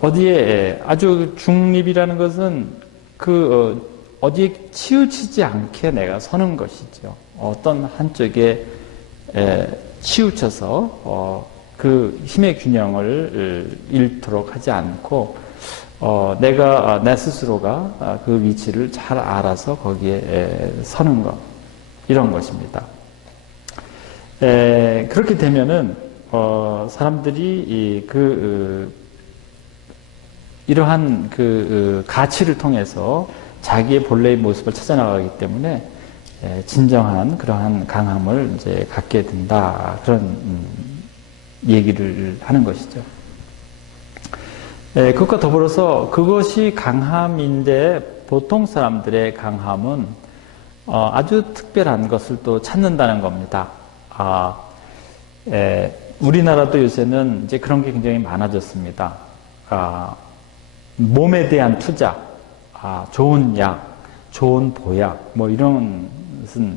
어디에 아주 중립이라는 것은 어디에 치우치지 않게 내가 서는 것이죠. 어떤 한쪽에 치우쳐서 그 힘의 균형을 잃도록 하지 않고 내가 내 스스로가 그 위치를 잘 알아서 거기에 서는 것 이런 것입니다. 그렇게 되면은 사람들이 이러한 가치를 통해서 자기의 본래의 모습을 찾아나가기 때문에 진정한 그러한 강함을 이제 갖게 된다 그런 얘기를 하는 것이죠. 그것과 더불어서 그것이 강함인데 보통 사람들의 강함은 아주 특별한 것을 또 찾는다는 겁니다. 우리나라도 요새는 이제 그런 게 굉장히 많아졌습니다. 몸에 대한 투자, 좋은 약, 좋은 보약, 뭐 이런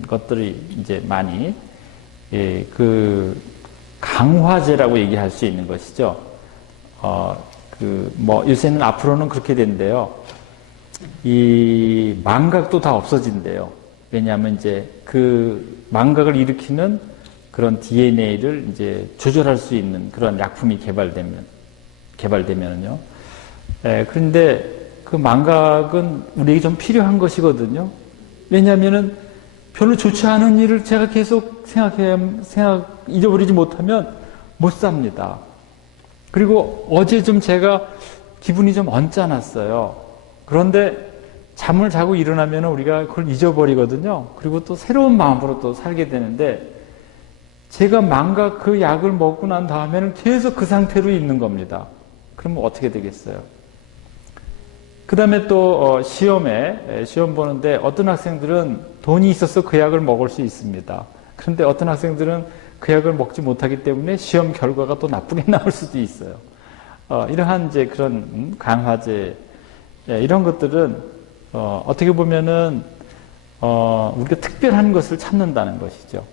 것들이 이제 많이 그 강화제라고 얘기할 수 있는 것이죠. 뭐 요새는 앞으로는 그렇게 된대요. 이 망각도 다 없어진대요. 왜냐하면 이제 그 망각을 일으키는 그런 DNA를 이제 조절할 수 있는 그런 약품이 개발되면은요. 그런데 그 망각은 우리에게 좀 필요한 것이거든요. 왜냐하면은 별로 좋지 않은 일을 제가 계속 잊어버리지 못하면 못 삽니다. 그리고 어제 좀 제가 기분이 좀 언짢았어요. 그런데 잠을 자고 일어나면 우리가 그걸 잊어버리거든요. 그리고 또 새로운 마음으로 또 살게 되는데, 제가 망각 그 약을 먹고 난 다음에는 계속 그 상태로 있는 겁니다. 그러면 어떻게 되겠어요? 그 다음에 또 시험 보는데 어떤 학생들은 돈이 있어서 그 약을 먹을 수 있습니다. 그런데 어떤 학생들은 그 약을 먹지 못하기 때문에 시험 결과가 또 나쁘게 나올 수도 있어요. 이러한 이제 그런 강화제, 이런 것들은 어떻게 보면은 우리가 특별한 것을 찾는다는 것이죠.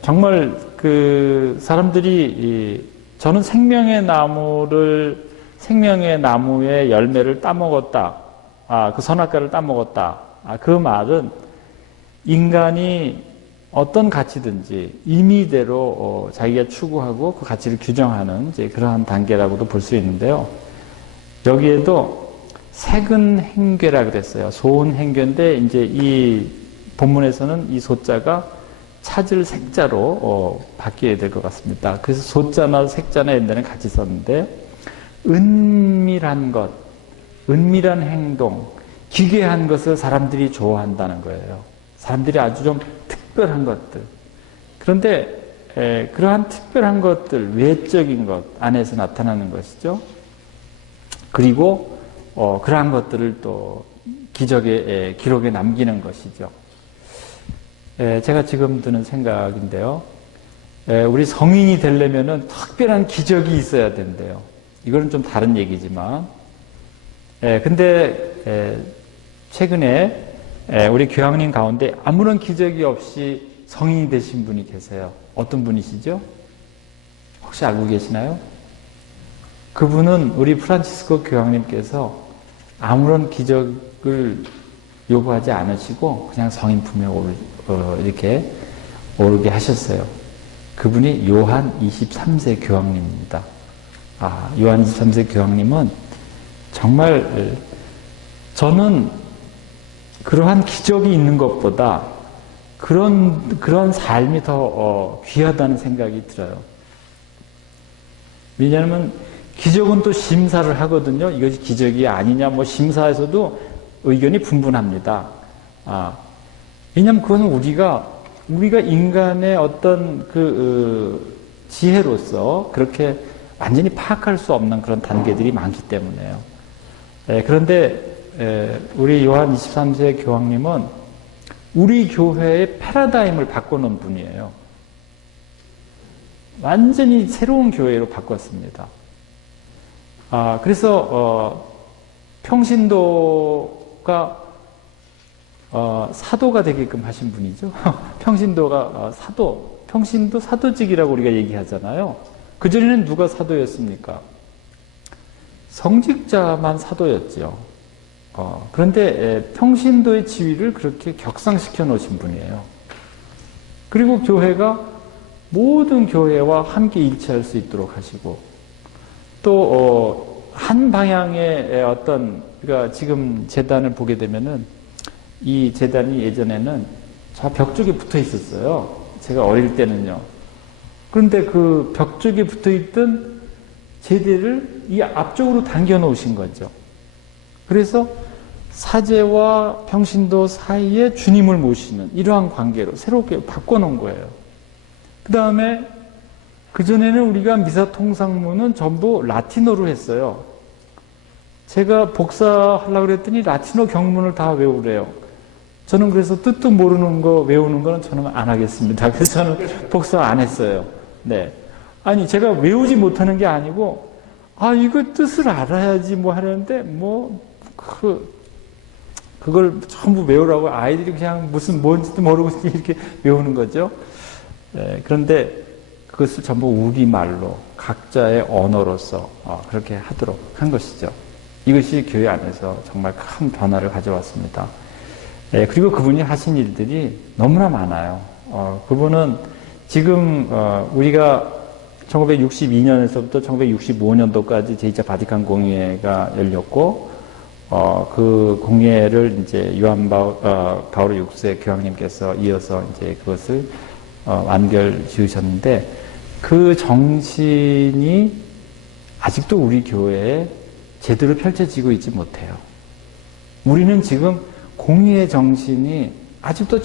정말 그 사람들이 저는 생명의 나무의 열매를 따먹었다. 그 선악과를 따먹었다. 그 말은 인간이 어떤 가치든지 임의대로 자기가 추구하고 그 가치를 규정하는 이제 그러한 단계라고도 볼 수 있는데요. 여기에도 색은 행괴라 그랬어요. 소은 행괴인데 이제 이 본문에서는 이 소자가 찾을 색자로 바뀌어야 될 것 같습니다. 그래서 소자나 색자나 옛날에는 같이 썼는데, 은밀한 것, 은밀한 행동, 기괴한 것을 사람들이 좋아한다는 거예요. 사람들이 아주 좀 특별한 것들. 그런데 그러한 특별한 것들, 외적인 것 안에서 나타나는 것이죠. 그리고 그러한 것들을 또 기록에 남기는 것이죠. 제가 지금 드는 생각인데요. 우리 성인이 되려면은 특별한 기적이 있어야 된대요. 이거는 좀 다른 얘기지만. 근데 최근에 우리 교황님 가운데 아무런 기적이 없이 성인이 되신 분이 계세요. 어떤 분이시죠? 혹시 알고 계시나요? 그분은 우리 프란치스코 교황님께서 아무런 기적을 요구하지 않으시고 그냥 성인 품에 이렇게 오르게 하셨어요. 그분이 요한 23세 교황님입니다. 요한 23세 교황님은 정말 저는 그러한 기적이 있는 것보다 그런 삶이 더 귀하다는 생각이 들어요. 왜냐하면 기적은 또 심사를 하거든요. 이것이 기적이 아니냐, 뭐 심사에서도 의견이 분분합니다. 왜냐하면 그것은 우리가 인간의 어떤 지혜로서 그렇게 완전히 파악할 수 없는 그런 단계들이 많기 때문에요. 그런데 우리 요한 23세 교황님은 우리 교회의 패러다임을 바꿔놓은 분이에요. 완전히 새로운 교회로 바꿨습니다. 그래서 평신도가 사도가 되게끔 하신 분이죠. 평신도가 평신도 사도직이라고 우리가 얘기하잖아요. 그전에는 누가 사도였습니까? 성직자만 사도였죠. 그런데 평신도의 지위를 그렇게 격상시켜 놓으신 분이에요. 그리고 교회가 모든 교회와 함께 일치할 수 있도록 하시고, 또 한 방향의 그러니까 지금 제단을 보게 되면은 이 제단이 예전에는 저 벽 쪽에 붙어 있었어요. 제가 어릴 때는요. 그런데 그 벽 쪽에 붙어 있던 제대를 이 앞쪽으로 당겨 놓으신 거죠. 그래서 사제와 평신도 사이에 주님을 모시는 이러한 관계로 새롭게 바꿔놓은 거예요. 그 다음에 그전에는 우리가 미사 통상문은 전부 라틴어로 했어요. 제가 복사하려고 그랬더니 라틴어 경문을 다 외우래요. 저는 그래서 뜻도 모르는 거 외우는 거는 저는 안 하겠습니다. 그래서 저는 복사 안 했어요. 네. 아니, 제가 외우지 못하는 게 아니고, 이거 뜻을 알아야지 뭐 하는데, 그걸 전부 외우라고 아이들이 그냥 무슨 뭔지도 모르고 이렇게 외우는 거죠. 네. 그런데 그것을 전부 우리말로, 각자의 언어로서 그렇게 하도록 한 것이죠. 이것이 교회 안에서 정말 큰 변화를 가져왔습니다. 그리고 그분이 하신 일들이 너무나 많아요. 그분은 지금 우리가 1962년에서부터 1965년도까지 제2차 바티칸 공회가 열렸고 그 공회를 이제 요한 바오로 6세 교황님께서 이어서 이제 그것을 완결 지으셨는데 그 정신이 아직도 우리 교회에 제대로 펼쳐지고 있지 못해요. 우리는 지금 공의의 정신이 아직도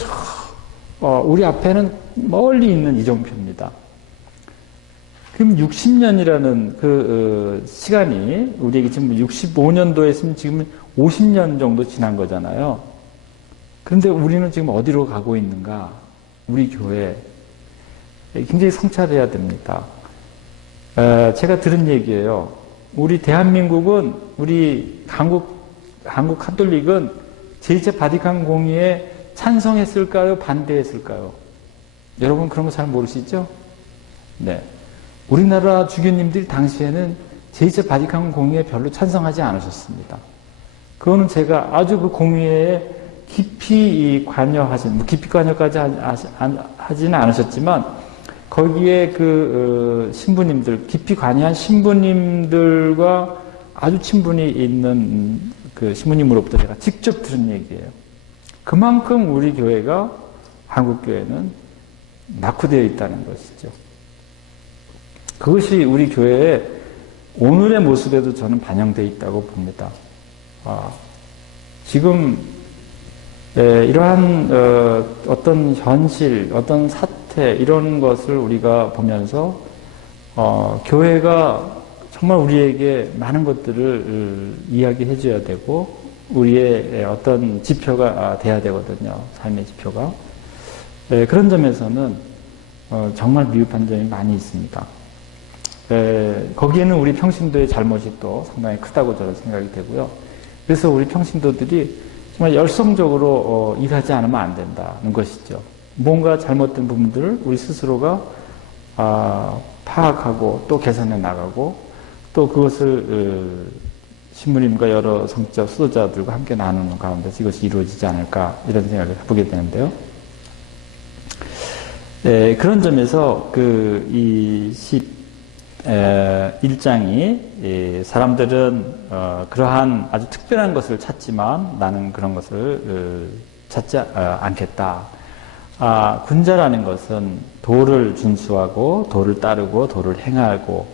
우리 앞에는 멀리 있는 이정표입니다. 그럼 60년이라는 그 시간이 우리에게 지금 65년도에 있으면 지금 50년 정도 지난 거잖아요. 그런데 우리는 지금 어디로 가고 있는가? 우리 교회 굉장히 성찰해야 됩니다. 제가 들은 얘기예요. 우리 대한민국은 우리 한국 카톨릭은 제2차 바티칸 공의에 찬성했을까요? 반대했을까요? 여러분 그런 거 잘 모르시죠? 네. 우리나라 주교님들이 당시에는 제2차 바티칸 공의에 별로 찬성하지 않으셨습니다. 그거는 제가 아주 그 공의에 깊이 깊이 관여까지 하지는 않으셨지만 거기에 그 신부님들, 깊이 관여한 신부님들과 아주 친분이 있는 그 신부님으로부터 제가 직접 들은 얘기예요. 그만큼 우리 교회가, 한국교회는 낙후되어 있다는 것이죠. 그것이 우리 교회의 오늘의 모습에도 저는 반영되어 있다고 봅니다. 지금 이러한 어떤 현실, 어떤 사태 이런 것을 우리가 보면서 교회가 정말 우리에게 많은 것들을 이야기해 줘야 되고 우리의 어떤 지표가 돼야 되거든요. 삶의 지표가. 그런 점에서는 정말 미흡한 점이 많이 있습니다. 거기에는 우리 평신도의 잘못이 또 상당히 크다고 저는 생각이 되고요. 그래서 우리 평신도들이 정말 열성적으로 일하지 않으면 안 된다는 것이죠. 뭔가 잘못된 부분들을 우리 스스로가 파악하고 또 개선해 나가고 또 그것을 신부님과 여러 성적 수도자들과 함께 나누는 가운데서 이것이 이루어지지 않을까 이런 생각을 해보게 되는데요. 그런 점에서 이 11장이 사람들은 그러한 아주 특별한 것을 찾지만 나는 그런 것을 찾지 않겠다. 군자라는 것은 도를 준수하고 도를 따르고 도를 행하고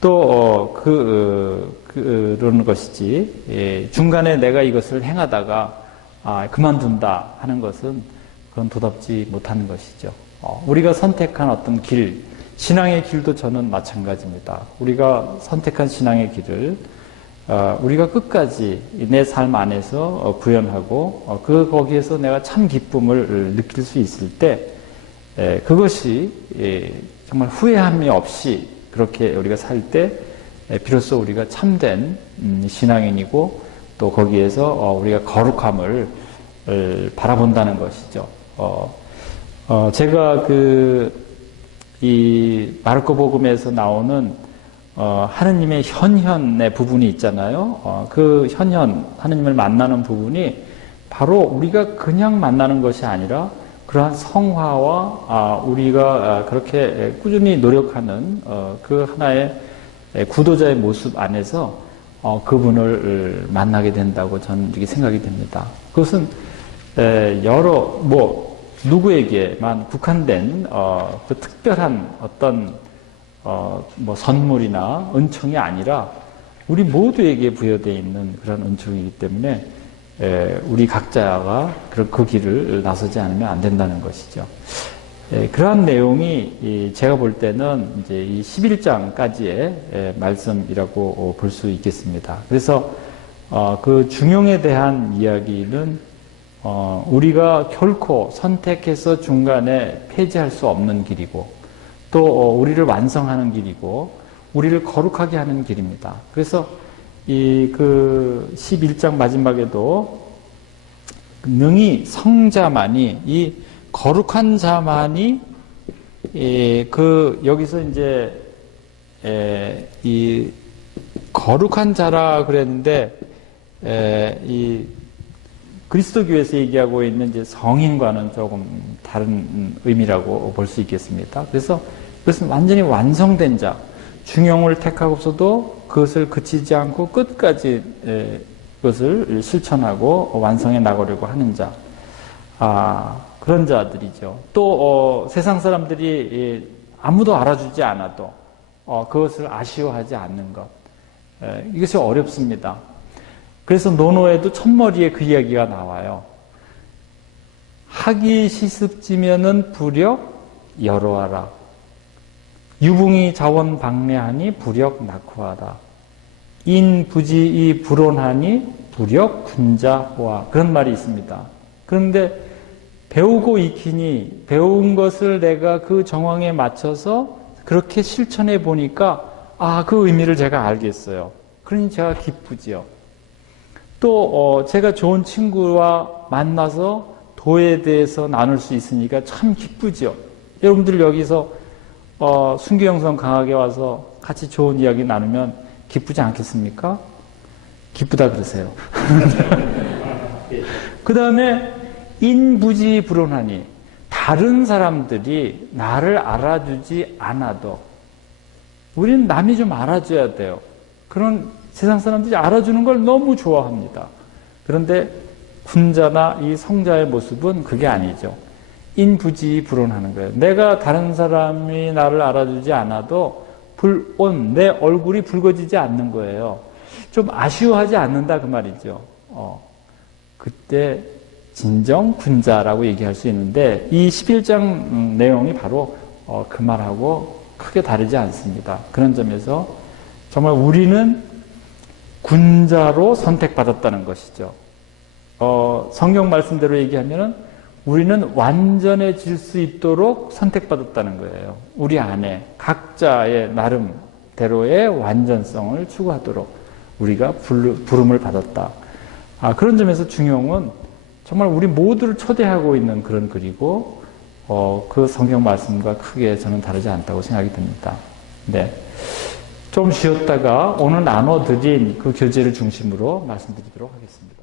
또 그러는 것이지 중간에 내가 이것을 행하다가 그만둔다 하는 것은 그건 도답지 못하는 것이죠. 우리가 선택한 어떤 길, 신앙의 길도 저는 마찬가지입니다. 우리가 선택한 신앙의 길을 우리가 끝까지 내 삶 안에서 구현하고 거기에서 내가 참 기쁨을 느낄 수 있을 때 그것이 정말 후회함이 없이 그렇게 우리가 살 때 비로소 우리가 참된 신앙인이고 또 거기에서 우리가 거룩함을 바라본다는 것이죠. 제가 이 마르코 복음에서 나오는 하느님의 현현의 부분이 있잖아요. 그 현현, 하느님을 만나는 부분이 바로 우리가 그냥 만나는 것이 아니라 그러한 성화와 우리가 그렇게 꾸준히 노력하는 그 하나의 구도자의 모습 안에서 그분을 만나게 된다고 저는 이렇게 생각이 됩니다. 그것은 여러 누구에게만 국한된 그 특별한 어떤 선물이나 은총이 아니라 우리 모두에게 부여되어 있는 그런 은총이기 때문에 우리 각자가 그 길을 나서지 않으면 안 된다는 것이죠. 그러한 내용이 제가 볼 때는 이제 이 11장까지의 말씀이라고 볼 수 있겠습니다. 그래서 그 중용에 대한 이야기는 우리가 결코 선택해서 중간에 폐지할 수 없는 길이고 또 우리를 완성하는 길이고 우리를 거룩하게 하는 길입니다. 그래서 그 11장 마지막에도 능히 성자만이 이 거룩한 자만이 여기서 이제 이 거룩한 자라 그랬는데 이 그리스도교에서 얘기하고 있는 이제 성인과는 조금 다른 의미라고 볼 수 있겠습니다. 그래서 그것은 완전히 완성된 자, 중용을 택하고서도 그것을 그치지 않고 끝까지 그것을 실천하고 완성해 나가려고 하는 자, 그런 자들이죠. 또 세상 사람들이 아무도 알아주지 않아도 그것을 아쉬워하지 않는 것, 이것이 어렵습니다. 그래서 노노에도 첫머리에 그 이야기가 나와요. 학이 시습지면은 불역 여로하라. 유붕이 자원 방래하니 불역 낙후하라. 인부지이 불온하니 불역 군자호하. 그런 말이 있습니다. 그런데 배우고 익히니 배운 것을 내가 그 정황에 맞춰서 그렇게 실천해 보니까 그 의미를 제가 알겠어요. 그러니 제가 기쁘지요. 또 제가 좋은 친구와 만나서 도에 대해서 나눌 수 있으니까 참 기쁘죠. 여러분들 여기서 순교영성 강하게 와서 같이 좋은 이야기 나누면 기쁘지 않겠습니까? 기쁘다 그러세요. 그 다음에 인부지불온하니 다른 사람들이 나를 알아주지 않아도 우리는 남이 좀 알아줘야 돼요. 그런 세상 사람들이 알아주는 걸 너무 좋아합니다. 그런데 군자나 이 성자의 모습은 그게 아니죠. 인부지불온하는 거예요. 내가 다른 사람이 나를 알아주지 않아도 불온, 내 얼굴이 붉어지지 않는 거예요. 좀 아쉬워하지 않는다 그 말이죠. 그때 진정 군자라고 얘기할 수 있는데 이 11장 내용이 바로 그 말하고 크게 다르지 않습니다. 그런 점에서 정말 우리는 군자로 선택받았다는 것이죠. 성경 말씀대로 얘기하면은 우리는 완전해질 수 있도록 선택받았다는 거예요. 우리 안에 각자의 나름대로의 완전성을 추구하도록 우리가 부름을 받았다. 그런 점에서 중용은 정말 우리 모두를 초대하고 있는 그런 글이고 그 성경 말씀과 크게 저는 다르지 않다고 생각이 듭니다. 네. 좀 쉬었다가 오늘 나눠드린 그 교재를 중심으로 말씀드리도록 하겠습니다.